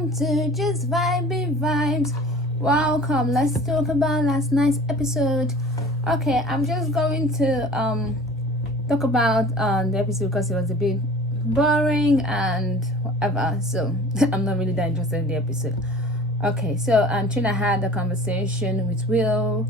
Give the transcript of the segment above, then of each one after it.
welcome to Just Vibey Vibes. Welcome. Let's talk about last night's episode. Okay, I'm just going to talk about the episode because it was a bit boring and whatever. So I'm not really that interested in the episode. Okay, so Trina had a conversation with Will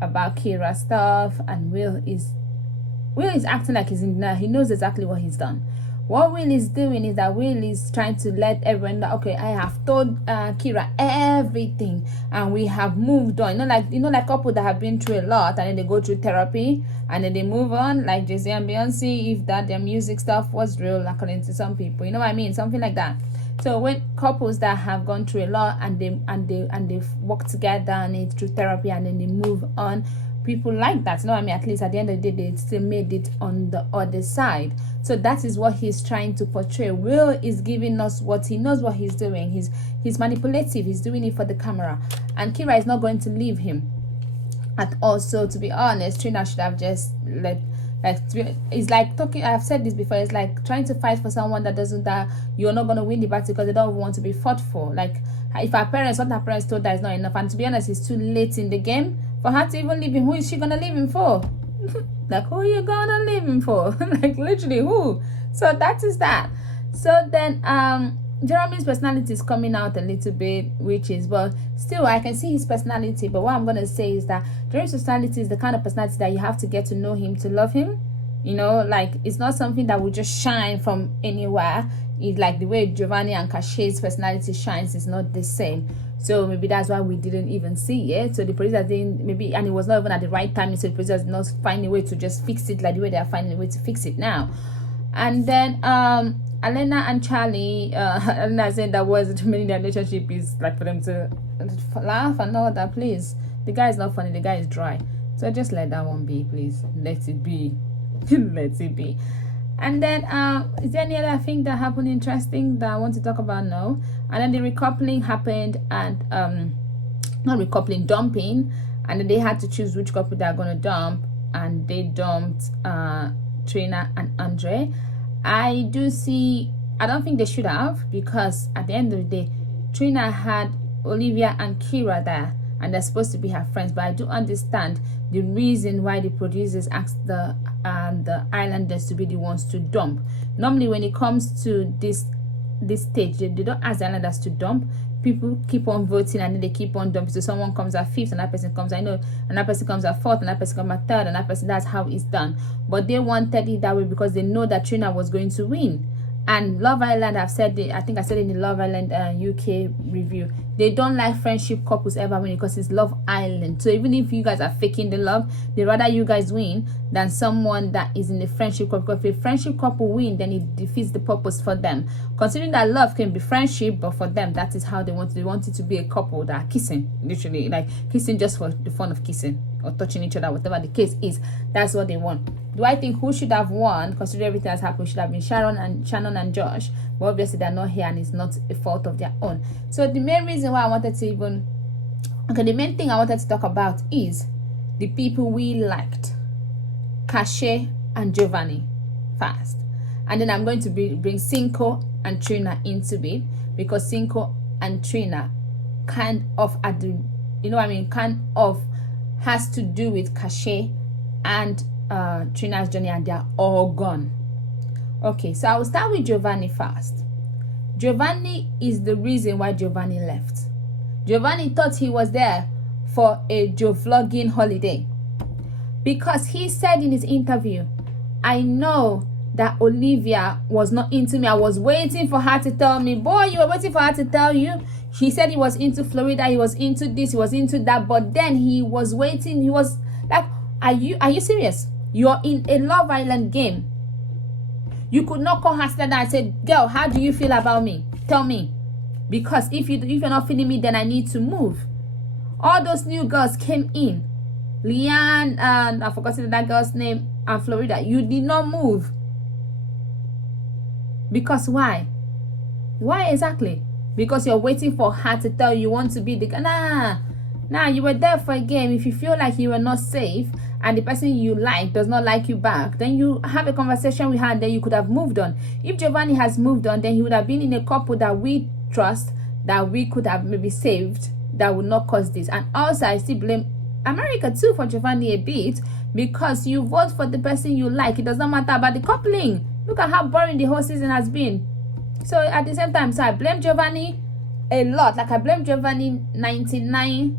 about Kira stuff, and Will is acting like he's in denial. He knows exactly what he's done. What Will is doing is that Will is trying to let everyone know, okay, I have told Kira everything and we have moved on. Like couple that have been through a lot and then they go through therapy and then they move on, like Jay-Z and Beyonce, if that their music stuff was real according to some people, you know what I mean, something like that. So when couples that have gone through a lot and they've worked together and it's through therapy and then they move on, people like that, you know what I mean? At least at the end of the day, they still made it on the other side. So that is what he's trying to portray. Will is giving us what he knows what he's doing. He's manipulative. He's doing it for the camera, and Kira is not going to leave him. And also, to be honest, Trina should have just it's like talking. I've said this before. It's like trying to fight for someone that you're not going to win the battle because they don't want to be fought for. Like if what her parents told her is not enough, and to be honest, it's too late in the game for her to even leave him. Who is she gonna leave him for? Like, who are you gonna leave him for? Like, literally, who? So that is that. So then Jeremy's personality is coming out a little bit, which is, but still I can see his personality. But what I'm gonna say is that Jeremy's personality is the kind of personality that you have to get to know him to love him. You know, like it's not something that will just shine from anywhere. It's like the way Giovanni and Kashay's personality shines is not the same. So maybe that's why we didn't even see it. So the producers didn't, maybe, and it was not even at the right time. So the producers did not find a way to just fix it like the way they are finding a way to fix it now. And then Elena and Charlie, Elena saying that was determining their relationship is like for them to laugh and all that. Please, the guy is not funny. The guy is dry. So just let that one be, please. Let it be. Let it be. And then is there any other thing that happened interesting that I want to talk about? No. And then the recoupling happened, and not recoupling, dumping, and then they had to choose which couple they're gonna dump, and they dumped Trina and Andre. I don't think they should have, because at the end of the day, Trina had Olivia and Kira there, and they're supposed to be her friends. But I do understand the reason why the producers asked the islanders to be the ones to dump. Normally when it comes to this stage, they don't ask the islanders to dump. People keep on voting and then they keep on dumping. So someone comes at fifth, another person comes, another person comes at fourth, another person comes at third, another person. That's how it's done. But they wanted it that way because they know that Trina was going to win. And Love Island, I think I said in the Love Island UK review, they don't like friendship couples ever win because it's Love Island. So even if you guys are faking the love, they rather you guys win than someone that is in the friendship couple. Because if a friendship couple win, then it defeats the purpose for them. Considering that love can be friendship, but for them, that is how they want it. They want it to be a couple that are kissing, literally, like kissing just for the fun of kissing or touching each other, whatever the case is. That's what they want. Do I think who should have won, considering everything that's happened, should have been Shannon and Josh? But obviously they're not here and it's not a fault of their own. So the main reason why I wanted to the main thing I wanted to talk about is the people we liked. Kashay and Giovanni first. And then I'm going to bring Cinco and Trina into it, because Cinco and Trina kind of has to do with Kashay and Trina's journey, and they're all gone. Okay, so I will start with Giovanni first. Giovanni is the reason why Giovanni left. Giovanni thought he was there for a vlogging holiday, because he said in his interview, I know that Olivia was not into me. I was waiting for her to tell me. Boy, you were waiting for her to tell you. He said he was into Florida, he was into this, he was into that, but then he was waiting. He was like, are you serious? You're in a Love Island game. You could not call her stand and say, girl, how do you feel about me? Tell me. Because if you're not feeling me, then I need to move. All those new girls came in. Leanne and I forgot that girl's name, and Florida. You did not move. Because why? Why exactly? Because you're waiting for her to tell you want to be the Nah, you were there for a game. If you feel like you were not safe and the person you like does not like you back, then you have a conversation with her and then you could have moved on. If Giovanni has moved on, then he would have been in a couple that we trust, that we could have maybe saved that would not cause this. And also I still blame America too for Giovanni a bit, because you vote for the person you like. It does not matter about the coupling. Look at how boring the whole season has been. So at the same time, so I blame Giovanni a lot. Like I blame Giovanni 99%,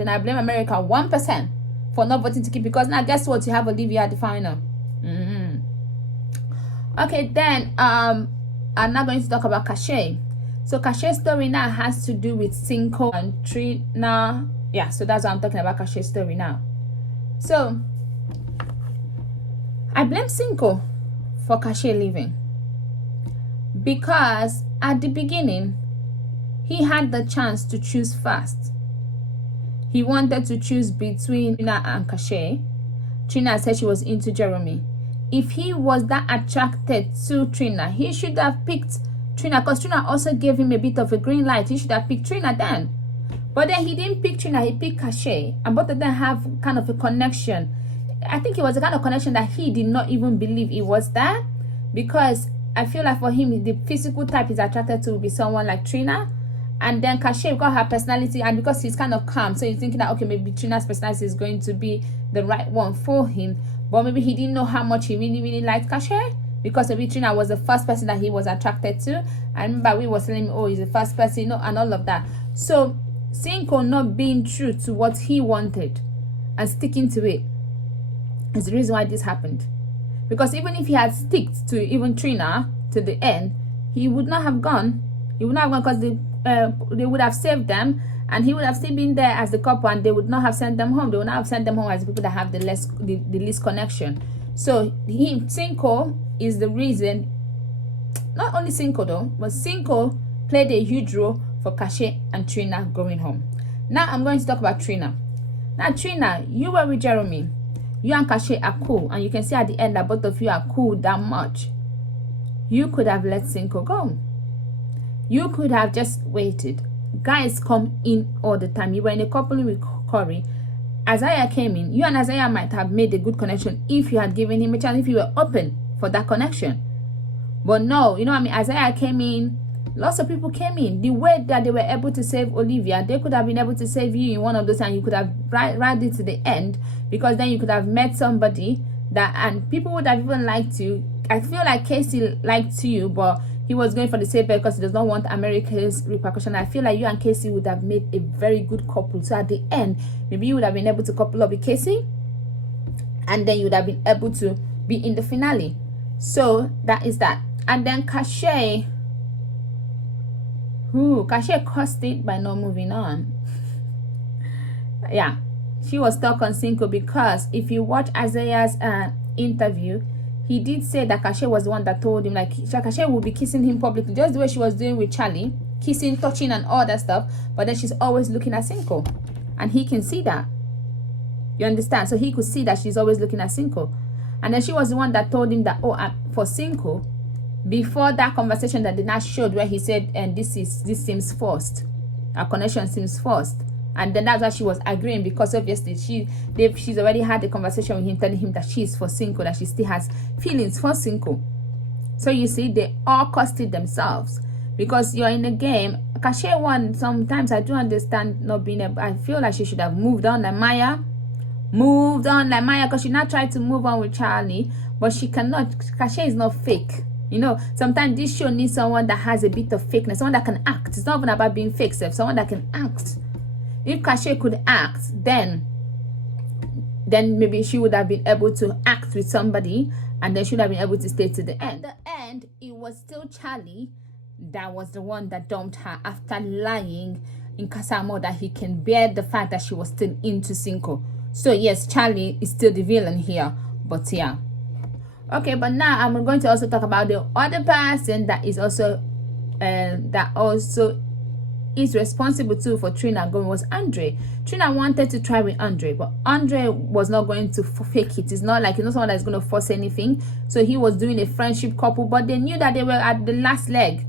and I blame America 1% for not voting to keep, because now guess what, you have Olivia at the final. Okay, then I'm now going to talk about Kashay. So Kashay's story now has to do with Cinco and Trina. Yeah, so that's what I'm talking about, Kashay's story now. So I blame Cinco for Kashay leaving, because at the beginning he had the chance to choose first. He wanted to choose between Trina and Kashay. Trina said she was into Jeremy. If he was that attracted to Trina, he should have picked Trina, because Trina also gave him a bit of a green light. He should have picked Trina then. But then he didn't pick Trina, he picked Kashay. And both of them have kind of a connection. I think it was a kind of connection that he did not even believe it was that. Because I feel like for him, the physical type he's attracted to will be someone like Trina. And then Kashay, because her personality, and because he's kind of calm, so he's thinking that, okay, maybe Trina's personality is going to be the right one for him. But maybe he didn't know how much he really liked Kashay, because maybe Trina was the first person that he was attracted to. I remember we was telling him, oh, he's the first person, you know, and all of that. So Cinco not being true to what he wanted and sticking to it is the reason why this happened. Because even if he had sticked to even Trina to the end, he would not have gone. He would not have gone, because they would have saved them, and he would have still been there as the couple, and they would not have sent them home. They would not have sent them home as the people that have the least connection. So Cinco is the reason. Not only Cinco though, but Cinco played a huge role for Kashay and Trina going home. Now I'm going to talk about Trina. Now Trina, you were with Jeremy. You and Kashay are cool, and you can see at the end that both of you are cool that much. You could have let Cinco go. You could have just waited. Guys come in all the time. You were in a couple with Corey. Isaiah came in. You and Isaiah might have made a good connection if you had given him a chance, if you were open for that connection. But no, you know what I mean? Isaiah came in. Lots of people came in. The way that they were able to save Olivia, they could have been able to save you in one of those, and you could have ride it to the end, because then you could have met somebody that, and people would have even liked you. I feel like Casey liked you, but he was going for the safe bet because he does not want America's repercussion. I feel like you and Casey would have made a very good couple. So at the end, maybe you would have been able to couple up with Casey, and then you would have been able to be in the finale. So that is that. And then Kashay, Kashay caused it by not moving on. Yeah, she was stuck on Cinco, because if you watch Isaiah's interview, he did say that Kashay was the one that told him, like, Kashay will be kissing him publicly, just the way she was doing with Charlie, kissing, touching, and all that stuff. But then she's always looking at Cinco, and he can see that. You understand? So he could see that she's always looking at Cinco. And then she was the one that told him that, for Cinco, before that conversation that they now showed, where he said, and this seems forced, our connection seems forced. And then that's why she was agreeing, because obviously she's already had a conversation with him, telling him that she's for Cinco, that she still has feelings for Cinco. So you see, they all cost it themselves, because you're in a game. Kashay won. Sometimes I do understand not being able. I feel like she should have moved on like Maya, because she not tried to move on with Charlie, but she cannot. Kashay is not fake. You know, sometimes this show needs someone that has a bit of fakeness, someone that can act. It's not even about being fake, someone that can act. If Kashay could act, then maybe she would have been able to act with somebody, and then she would have been able to stay to the end. At the end, it was still Charlie that was the one that dumped her after lying in Kasamo that he can bear the fact that she was still into Cinco. So yes, Charlie is still the villain here, but yeah. Okay, but now I'm going to also talk about the other person that is also is responsible too for Trina going, was Andre. Trina wanted to try with Andre, but Andre was not going to fake it. It's not someone that's going to force anything. So he was doing a friendship couple, but they knew that they were at the last leg.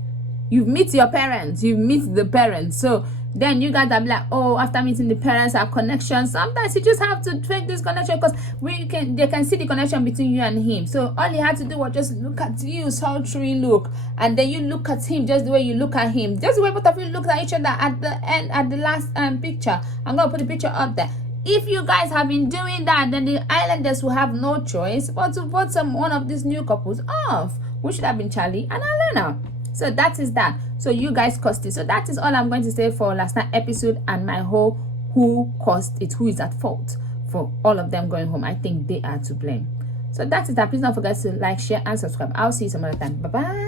You meet your parents, you meet the parents. So Then you guys are like, oh, after meeting the parents, our connection. Sometimes you just have to fake this connection because they can see the connection between you and him. So all he had to do was just look at you, sultry look, and then you look at him just the way you look at him, just the way both of you looked at each other at the end, at the last picture. I'm gonna put the picture up there. If you guys have been doing that, then the islanders will have no choice but to vote one of these new couples off, which should have been Charlie and Alana. So that is that. So you guys caused it. So that is all I'm going to say for last night episode and my whole who caused it, who is at fault for all of them going home. I think they are to blame. So that is that. Please don't forget to like, share, and subscribe. I'll see you some other time. Bye bye.